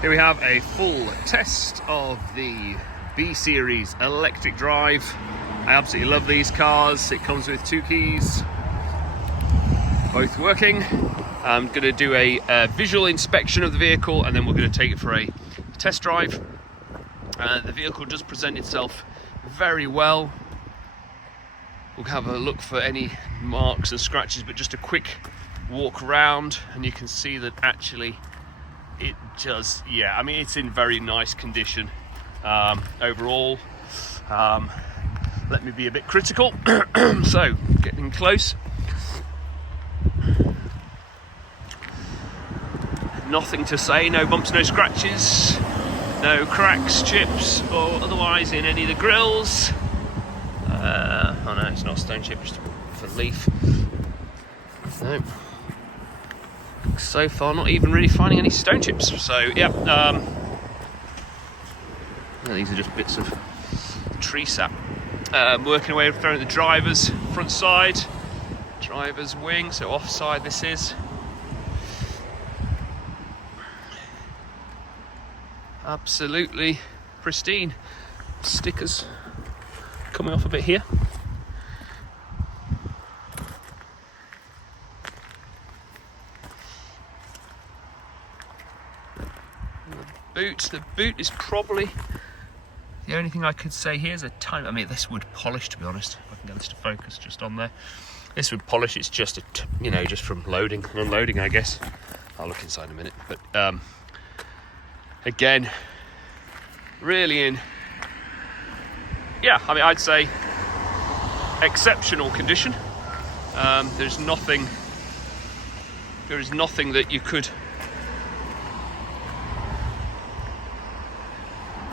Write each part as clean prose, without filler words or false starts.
Here we have a full test of the B Series Electric Drive. I absolutely love these cars. It comes with 2 keys, both working. I'm going to do a visual inspection of the vehicle, and then we're going to take it for a test drive. The vehicle does present itself very well. We'll have a look for any marks and scratches, but just a quick walk around and you can see that actually it does, yeah, I mean, it's in very nice condition overall. Let me be a bit critical. So, getting close. Nothing to say, no bumps, no scratches, no cracks, chips, or otherwise in any of the grills. Oh no, it's not stone chip, just for leaf. No. So far, not even really finding any stone chips. So, yeah, these are just bits of tree sap. Working away, throwing the driver's front side, driver's wing, so offside this is. Absolutely pristine. Stickers coming off a bit here. The boot is probably the only thing I could say here is a tiny, I mean, this wood polish, to be honest, if I can get this to focus just on there. This wood polish, it's just just from loading and unloading, I guess. I'll look inside in a minute, but again, really yeah, I mean, I'd say exceptional condition. There is nothing that you could.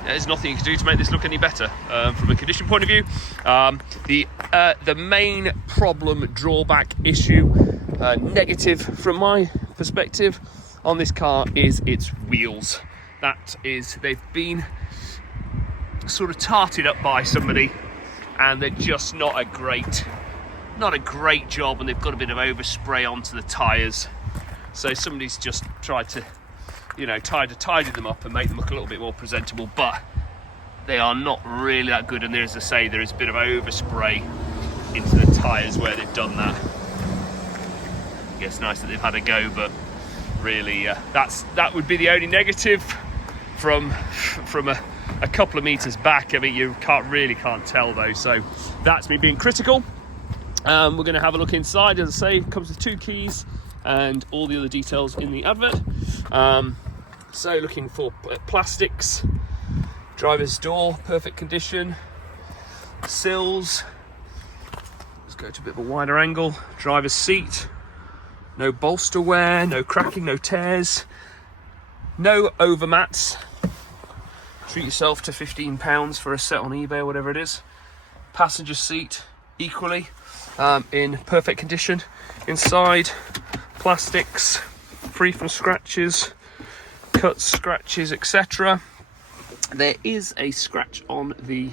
There's nothing you can do to make this look any better from a condition point of view. The main problem, drawback, issue, negative from my perspective on this car is its wheels. They've been sort of tarted up by somebody, and they're just not a great job, and they've got a bit of overspray onto the tyres. So somebody's just tried to, tidy them up and make them look a little bit more presentable, but they are not really that good. And there, as I say, there is a bit of overspray into the tyres where they've done that. I guess nice that they've had a go, but really, that would be the only negative from a couple of meters back. I mean, you can't tell though. So that's me being critical. We're going to have a look inside. As I say, it comes with 2 keys and all the other details in the advert. So looking for plastics, driver's door, perfect condition, sills, let's go to a bit of a wider angle, driver's seat, no bolster wear, no cracking, no tears, no overmats. Treat yourself to £15 for a set on eBay or whatever it is. Passenger seat equally in perfect condition. Inside, plastics, free from scratches, cuts, scratches, etc. There is a scratch on the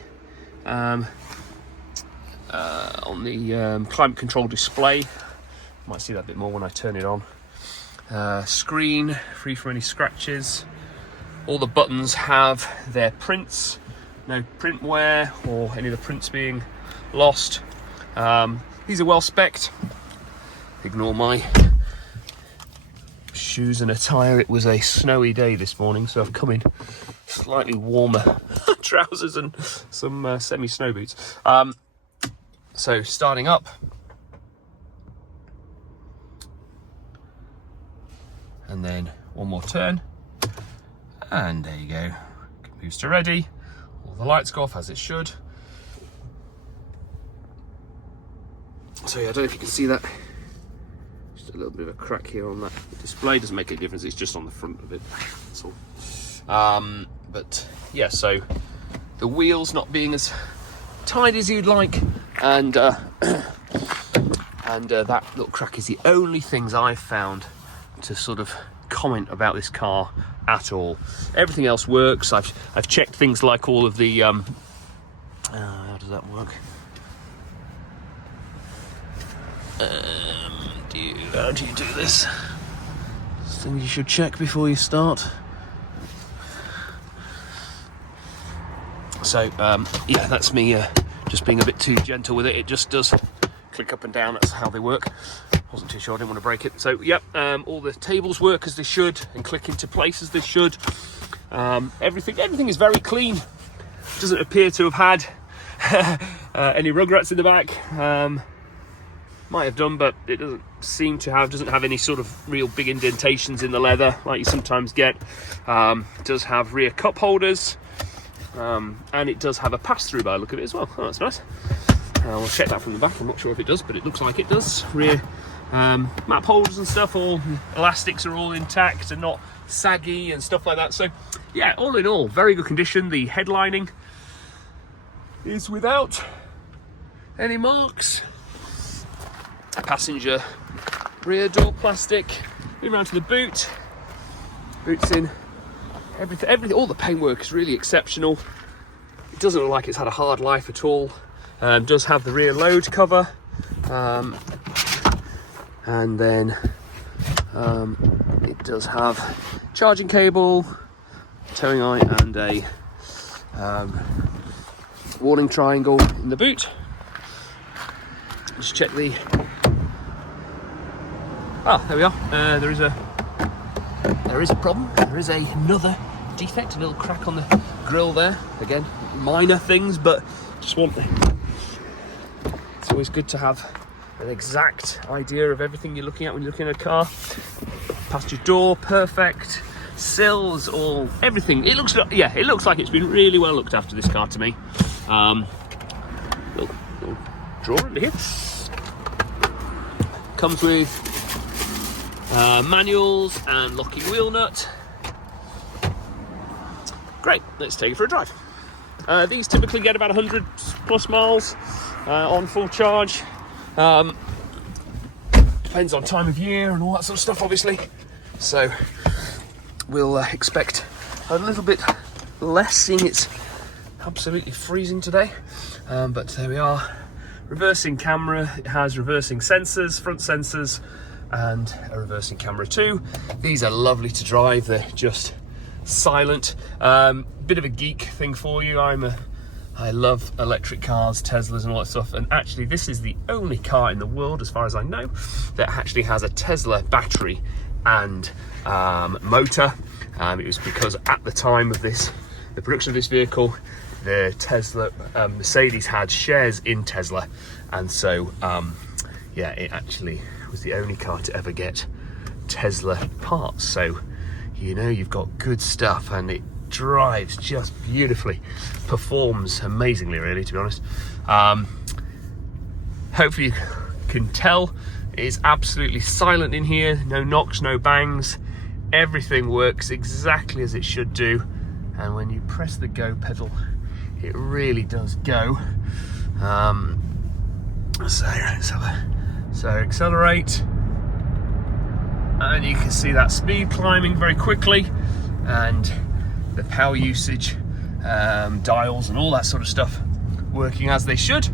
climate control display. Might see that a bit more when I turn it on. Screen free from any scratches. All the buttons have their prints, no print wear or any of the prints being lost. These are well spec'd. Ignore my shoes and attire. It was a snowy day this morning, so I've come in slightly warmer trousers and some semi-snow boots. So starting up, and then one more turn, and there you go. Moves to ready. All the lights go off as it should. So yeah, I don't know if you can see that. Just a little bit of a crack here on that display. Doesn't make any difference. It's just on the front of it. That's all. But yeah, so the wheels not being as tight as you'd like, and that little crack is the only things I've found to sort of comment about this car at all. Everything else works. I've checked things like all of the how does that work? How do you do this? Things you should check before you start. So yeah, that's me just being a bit too gentle with it. It just does click up and down. That's how they work. Wasn't too sure, I didn't want to break it. So yep, all the tables work as they should and click into place as they should. Everything is very clean. Doesn't appear to have had any rugrats in the back. Might have done, but it doesn't seem to have. Doesn't have any sort of real big indentations in the leather like you sometimes get. It does have rear cup holders, and it does have a pass-through by the look of it as well. Oh, that's nice. We'll check that from the back. I'm not sure if it does, but it looks like it does. Rear map holders and stuff, all elastics are all intact and not saggy and stuff like that. So yeah, all in all, very good condition. The headlining is without any marks. Passenger rear door plastic. Move around to the boot. Boot's in. Everything. All the paintwork is really exceptional. It doesn't look like it's had a hard life at all. Does have the rear load cover, and then it does have charging cable, towing eye, and a warning triangle in the boot. Let's check the. There we are. There is a problem. There is another defect, a little crack on the grille there. Again, minor things, but just want. It's always good to have an exact idea of everything you're looking at when you're looking at a car. Passenger door, perfect. Sills, everything. It looks like it's been really well looked after, this car, to me. Little drawer under here. Comes with manuals and locking wheel nut. Great, let's take it for a drive. These typically get about 100 plus miles on full charge. Depends on time of year and all that sort of stuff, obviously. So we'll expect a little bit less, seeing it's absolutely freezing today. But there we are. Reversing camera. It has reversing sensors, front sensors, and a reversing camera too. These are lovely to drive. They're just silent. Bit of a geek thing for you. I love electric cars, Teslas and all that stuff, and actually this is the only car in the world, as far as I know, that actually has a Tesla battery and motor. It was because at the time of the production of this vehicle, the Tesla, Mercedes had shares in Tesla, and so yeah, it actually was the only car to ever get Tesla parts. So you know you've got good stuff, and it drives just beautifully, performs amazingly, really, to be honest. Hopefully you can tell it's absolutely silent in here. No knocks, no bangs. Everything works exactly as it should do, and when you press the go pedal, it really does go. So accelerate, and you can see that speed climbing very quickly, and the power usage dials and all that sort of stuff working as they should.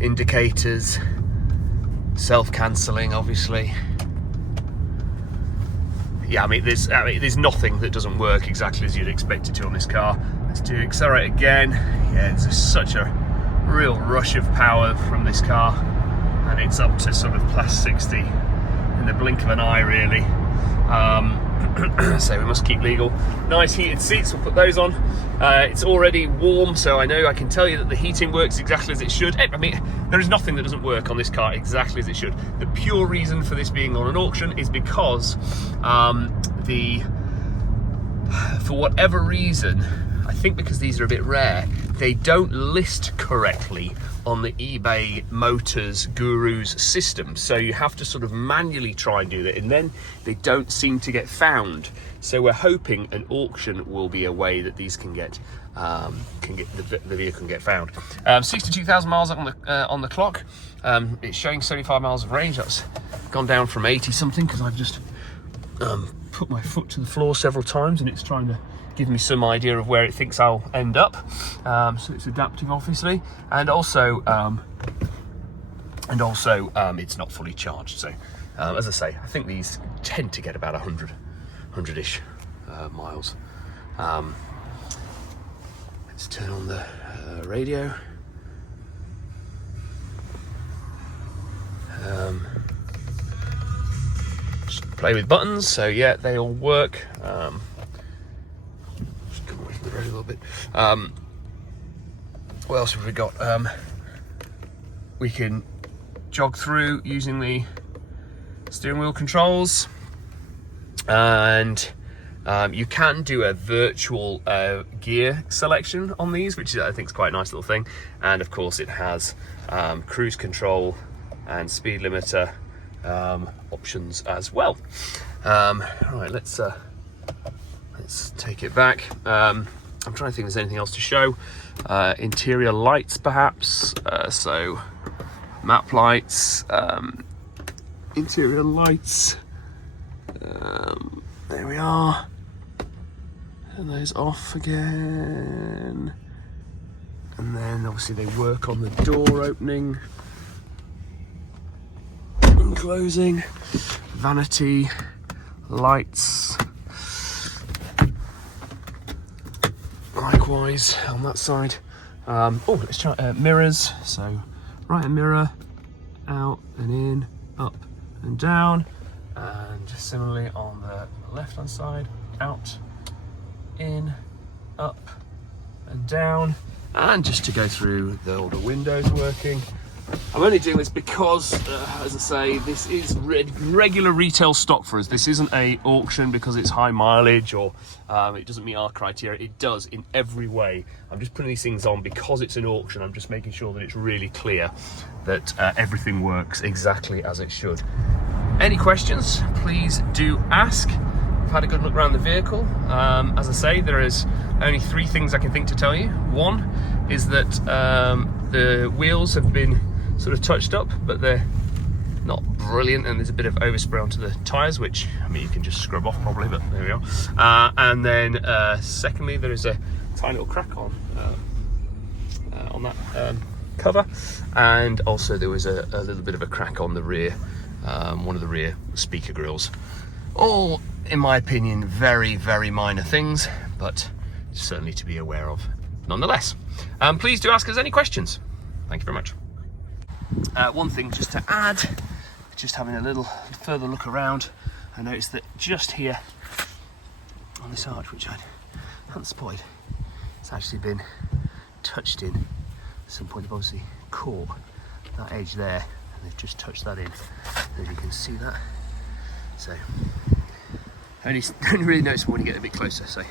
Indicators, self-cancelling, obviously. Yeah, I mean, there's nothing that doesn't work exactly as you'd expect it to on this car. Let's do accelerate again. Yeah, there's just such a real rush of power from this car, and it's up to sort of plus 60 in the blink of an eye, really. So we must keep legal. Nice heated seats, we'll put those on. It's already warm, so I can tell you that the heating works exactly as it should. I mean, there is nothing that doesn't work on this car exactly as it should. The pure reason for this being on an auction is because for whatever reason, I think because these are a bit rare, they don't list correctly on the eBay Motors Gurus system. So you have to sort of manually try and do that, and then they don't seem to get found. So we're hoping an auction will be a way that these can get the vehicle can get found. 62,000 miles on the clock. It's showing 75 miles of range. That's gone down from 80 something because I've just put my foot to the floor several times, and it's trying to give me some idea of where it thinks I'll end up. So it's adapting, obviously, and also it's not fully charged. So as I say, I think these tend to get about 100-ish miles Let's turn on the radio. Just play with buttons, so yeah, they all work. Just come away from the road a little bit. What else have we got? We can jog through using the steering wheel controls, and you can do a virtual gear selection on these, which I think is quite a nice little thing. And of course it has cruise control and speed limiter options as well. Right, let's take it back. I'm trying to think if there's anything else to show. Interior lights perhaps, so map lights, interior lights, there we are, and those off again, and then obviously they work on the door opening and closing, vanity lights, likewise on that side. Oh, let's try mirrors, so right mirror, out and in, up and down, and similarly on the left hand side, out, in, up and down. And just to go through all the windows working. I'm only doing this because, as I say, this is regular retail stock for us. This isn't a auction because it's high mileage or it doesn't meet our criteria. It does in every way. I'm just putting these things on because it's an auction. I'm just making sure that it's really clear that everything works exactly as it should. Any questions, please do ask. I've had a good look around the vehicle. As I say, there is only 3 things I can think to tell you. One is that the wheels have been sort of touched up, but they're not brilliant, and there's a bit of overspray onto the tyres, which, I mean, you can just scrub off probably, but there we are. And then secondly, there is a tiny little crack on that cover, and also there was a little bit of a crack on the rear, one of the rear speaker grills. All, in my opinion, very, very minor things, but certainly to be aware of nonetheless. Please do ask us any questions. Thank you very much. One thing just to add, just having a little further look around, I noticed that just here on this arch, which I hadn't spotted, it's actually been touched in. At some point they've obviously caught that edge there, and they've just touched that in, as you can see that. So only really noticeable when you get a bit closer. So